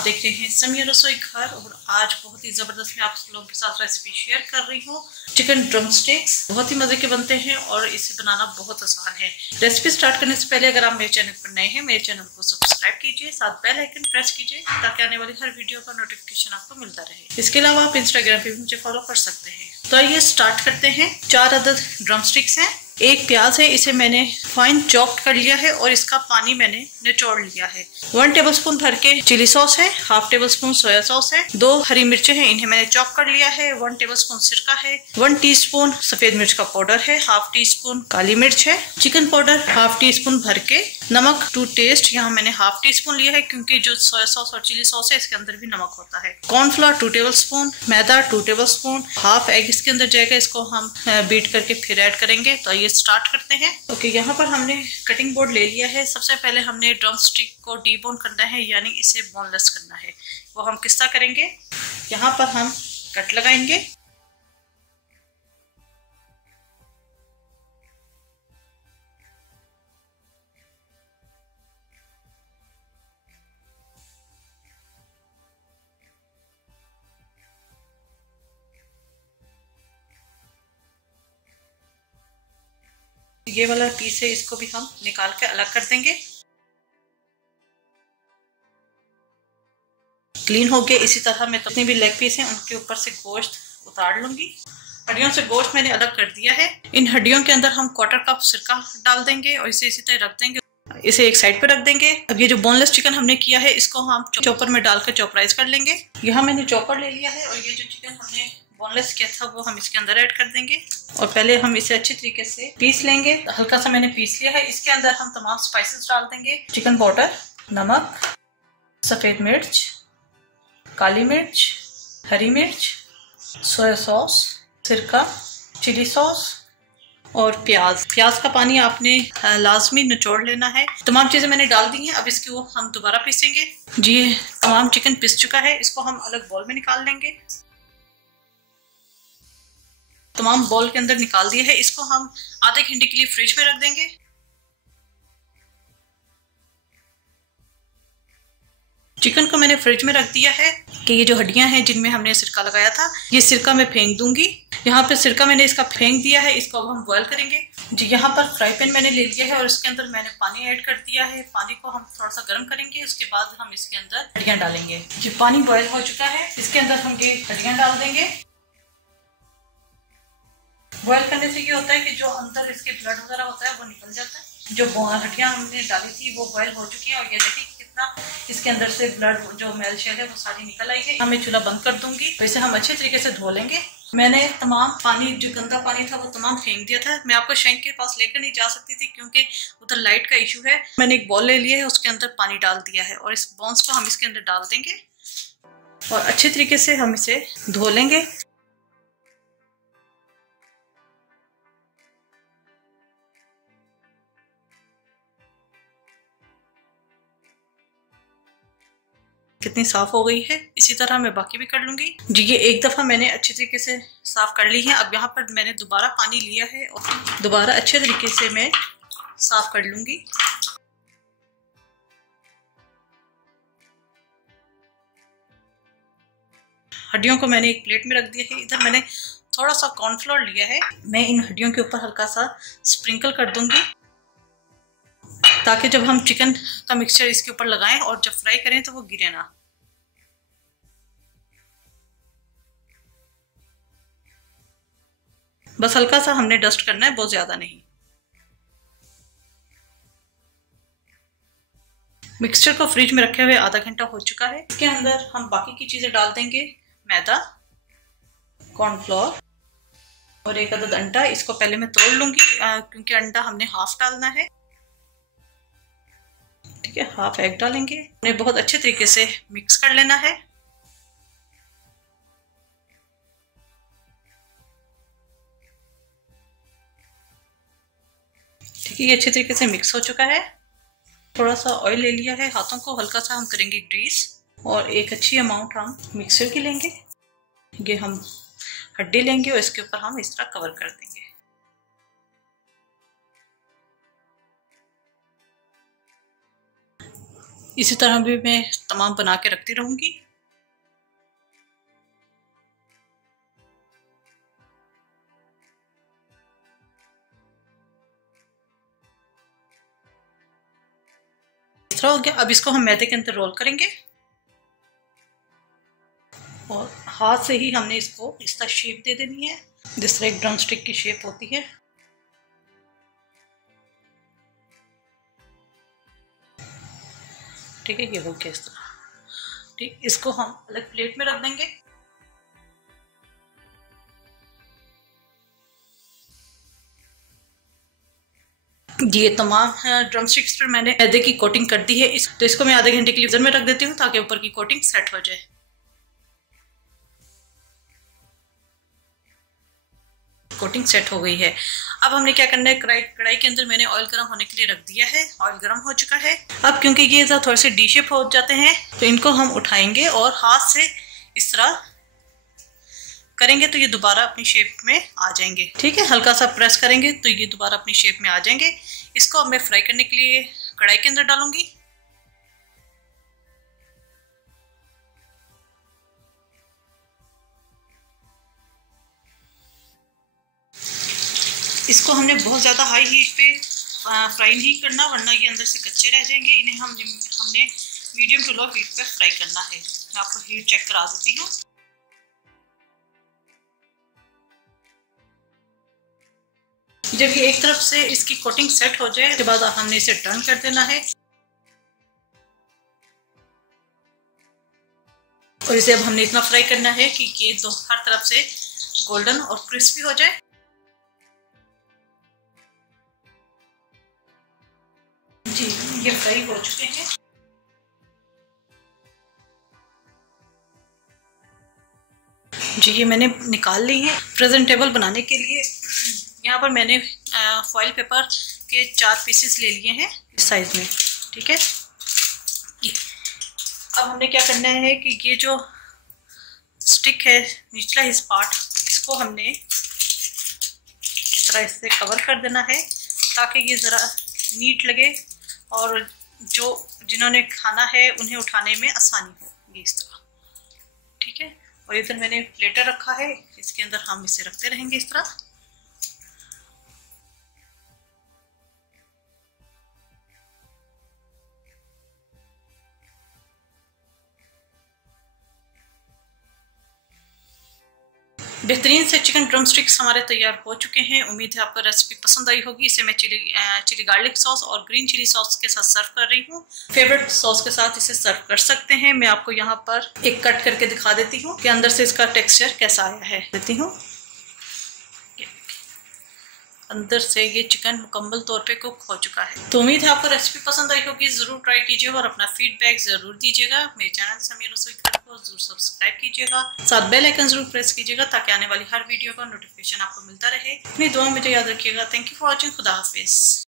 आप देख रहे हैं समिया रसोई घर और आज बहुत ही ज़बरदस्त मैं आप लोगों के साथ रेसिपी शेयर कर रही हूँ। चिकन ड्रम स्टिक्स बहुत ही मज़े के बनते हैं और इसे बनाना बहुत आसान है। रेसिपी स्टार्ट करने से पहले अगर आप मेरे चैनल पर नए हैं, मेरे चैनल को सब्सक्राइब कीजिए, साथ बेल आइकन प्रेस कीजिए ताकि आने वाली हर वीडियो का नोटिफिकेशन आपको मिलता रहे। इसके अलावा आप इंस्टाग्राम पे भी मुझे फॉलो कर सकते हैं। तो आइए स्टार्ट करते हैं। 4 अदद ड्रम स्टिक्स हैं, एक प्याज है, इसे मैंने फाइन चॉप्ड कर लिया है और इसका पानी मैंने निचोड़ लिया है। 1 टेबलस्पून भर के चिली सॉस है, 1/2 टेबलस्पून सोया सॉस है, 2 हरी मिर्चें हैं, इन्हें मैंने चॉप कर लिया है, 1 टेबलस्पून सिरका है, 1 टीस्पून सफेद मिर्च का पाउडर है, 1/2 टीस्पून काली मिर्च है, चिकन पाउडर 1/2 टीस्पून भर के, नमक टू टेस्ट, यहाँ मैंने 1/2 टीस्पून लिया है क्योंकि जो सोया सॉस और चिली सॉस है इसके अंदर भी नमक होता है। कॉर्नफ्लोर 2 टेबलस्पून, मैदा 2 टेबलस्पून, 1/2 एग इसके अंदर जाएगा, इसको हम बीट करके फिर ऐड करेंगे। तो ये स्टार्ट करते हैं। ओके, यहाँ पर हमने कटिंग बोर्ड ले लिया है। सबसे पहले हमने ड्रम स्टिक को डीबोन करना है, यानी इसे बोनलेस करना है। वो हम किस तरह करेंगे, यहाँ पर हम कट लगाएंगे। ये वाला पीस है, इसको भी हम निकाल के अलग कर देंगे। क्लीन हो गया। इसी तरह मैं जितने भी लेग पीस हैं उनके ऊपर से गोश्त उतार लूंगी। हड्डियों से गोश्त मैंने अलग कर दिया है। इन हड्डियों के अंदर हम 1/4 कप सिरका डाल देंगे और इसे इसी तरह रख देंगे। इसे एक साइड पे रख देंगे। अब ये जो बोनलेस चिकन हमने किया है इसको हम चॉपर में डालकर चॉपराइज कर लेंगे। यहाँ मैंने चॉपर ले लिया है और ये जो चिकन हमने बोनलेस किया था वो हम इसके अंदर ऐड कर देंगे और पहले हम इसे अच्छे तरीके से पीस लेंगे। हल्का सा मैंने पीस लिया है। इसके अंदर हम तमाम स्पाइसेस डाल देंगे। चिकन पाउडर, नमक, सफेद मिर्च, काली मिर्च, हरी मिर्च, सोया सॉस, सिरका, चिली सॉस और प्याज। प्याज का पानी आपने लाजमी निचोड़ लेना है। तमाम चीजें मैंने डाल दी हैं। अब इसको हम दोबारा पीसेंगे। जी, तमाम चिकन पिस चुका है। इसको हम अलग बाउल में निकाल लेंगे। तमाम बाउल के अंदर निकाल दिया है। इसको हम आधे घंटे के लिए फ्रिज में रख देंगे। चिकन को मैंने फ्रिज में रख दिया है कि ये जो हड्डियां हैं जिनमें हमने सिरका लगाया था, ये सिरका मैं फेंक दूंगी। यहाँ पे सिरका मैंने इसका फेंक दिया है। इसको अब हम बॉयल करेंगे। जी, यहाँ पर फ्राई पैन मैंने ले लिया है और इसके अंदर मैंने पानी ऐड कर दिया है। पानी को हम थोड़ा सा गर्म करेंगे, उसके बाद हम इसके अंदर हड्डियां डालेंगे। जी, पानी बॉयल हो चुका है। इसके अंदर हम ये हड्डियां डाल देंगे। बॉयल करने से ये होता है कि जो अंदर इसके ब्लड वगैरह होता है वो निकल जाता है। जो हड्डियां हमने डाली थी वो बॉयल हो चुकी है और ये देखिए कितना इसके अंदर से ब्लड जो मेल शेल है वो सारी निकल आई है। मैं चूल्हा बंद कर दूंगी। तो इसे हम अच्छे तरीके से धो लेंगे। मैंने तमाम पानी, जो गंदा पानी था वो तमाम फेंक दिया था। मैं आपको शेंक के पास लेकर नहीं जा सकती थी क्योंकि उधर लाइट का इशू है। मैंने एक बॉल ले लिया है, उसके अंदर पानी डाल दिया है और इस बॉन्स को हम इसके अंदर डाल देंगे और अच्छे तरीके से हम इसे धो लेंगे। कितनी साफ हो गई है। इसी तरह मैं बाकी भी कर लूंगी। जी, ये एक दफा मैंने अच्छे तरीके से साफ कर ली है। अब यहाँ पर मैंने दोबारा पानी लिया है और दोबारा अच्छे तरीके से मैं साफ कर लूंगी। हड्डियों को मैंने एक प्लेट में रख दिया है। इधर मैंने थोड़ा सा कॉर्नफ्लोर लिया है। मैं इन हड्डियों के ऊपर हल्का सा स्प्रिंकल कर दूंगी ताकि जब हम चिकन का मिक्सचर इसके ऊपर लगाएं और जब फ्राई करें तो वो गिरे ना। बस हल्का सा हमने डस्ट करना है, बहुत ज्यादा नहीं। मिक्सचर को फ्रिज में रखे हुए आधा घंटा हो चुका है। इसके अंदर हम बाकी की चीजें डाल देंगे। मैदा, कॉर्नफ्लोर और एक अदद अंडा। इसको पहले मैं तोड़ लूंगी क्योंकि अंडा हमने हाफ डालना है। ठीक है, हाफ एग डालेंगे। उन्हें बहुत अच्छे तरीके से मिक्स कर लेना है। ठीक है, ये अच्छे तरीके से मिक्स हो चुका है। थोड़ा सा ऑयल ले लिया है, हाथों को हल्का सा हम करेंगे ग्रीस और एक अच्छी अमाउंट हम मिक्सर की लेंगे। ये हम हड्डी लेंगे और इसके ऊपर हम इस तरह कवर कर देंगे। इसी तरह भी मैं तमाम बना के रखती रहूंगी। इस तरह हो गया। अब इसको हम मैदे के अंदर रोल करेंगे और हाथ से ही हमने इसको इस तरह शेप दे देनी है, जिस तरह एक ड्रम स्टिक की शेप होती है। ठीक है, ये हो गया इस तरह। ठीक, इसको हम अलग प्लेट में रख देंगे। ये तमाम ड्रम स्टिक्स पर मैंने मैदे की कोटिंग कर दी है। तो इसको मैं आधे घंटे के लिए फ्रीजर में रख देती हूँ ताकि ऊपर की कोटिंग सेट हो जाए। कोटिंग सेट हो गई है। अब हमने क्या करना है, कढ़ाई के अंदर मैंने ऑयल गर्म होने के लिए रख दिया है। ऑयल गर्म हो चुका है। अब क्योंकि ये थोड़े से डी शेप हो जाते हैं तो इनको हम उठाएंगे और हाथ से इस तरह करेंगे तो ये दोबारा अपनी शेप में आ जाएंगे। ठीक है, हल्का सा प्रेस करेंगे तो ये दोबारा अपनी शेप में आ जाएंगे। इसको अब मैं फ्राई करने के लिए कढ़ाई के अंदर डालूंगी। इसको हमने बहुत ज़्यादा हाई हीट पे फ्राई नहीं करना, वरना ये अंदर से कच्चे रह जाएंगे। इन्हें हमने मीडियम टू लो हीट पे फ्राई करना है। मैं आपको हीट चेक करा देती हूँ। जब ये एक तरफ से इसकी कोटिंग सेट हो जाए उसके बाद हमने इसे टर्न कर देना है और इसे अब हमने इतना फ्राई करना है कि ये हर तरफ से गोल्डन और क्रिस्पी हो जाए। जी, ये फ्राई हो चुके हैं। जी, ये मैंने निकाल ली है। प्रेजेंटेबल बनाने के लिए यहाँ पर मैंने फॉइल पेपर के 4 पीसेस ले लिए हैं इस साइज में। ठीक है, अब हमने क्या करना है कि ये जो स्टिक है निचला हिस्सा पार्ट, इसको हमने इस तरह इससे कवर कर देना है ताकि ये ज़रा नीट लगे और जो जिन्होंने खाना है उन्हें उठाने में आसानी हो। ये इस तरह। ठीक है, और इधर मैंने प्लेटर रखा है, इसके अंदर हम इसे रखते रहेंगे इस तरह। बेहतरीन से चिकन ड्रम स्टिक्स हमारे तैयार हो चुके हैं। उम्मीद है आपको रेसिपी पसंद आई होगी। इसे मैं चिली गार्लिक सॉस और ग्रीन चिली सॉस के साथ सर्व कर रही हूँ। फेवरेट सॉस के साथ इसे सर्व कर सकते हैं। मैं आपको यहाँ पर एक कट करके दिखा देती हूँ कि अंदर से इसका टेक्सचर कैसा आया है। देती हूँ, अंदर से ये चिकन मुकम्मल तौर पे कुक हो चुका है। तो उम्मीद है आपको रेसिपी पसंद आई होगी। जरूर ट्राई कीजिएगा और अपना फीडबैक जरूर दीजिएगा। मेरे चैनल समीर रसोई घर को जरूर सब्सक्राइब कीजिएगा, साथ बेल आइकन जरूर प्रेस कीजिएगा ताकि आने वाली हर वीडियो का नोटिफिकेशन आपको मिलता रहे। अपनी दुआ में मुझे याद रखिएगा। Thank you for watching. खुदा हाफिज।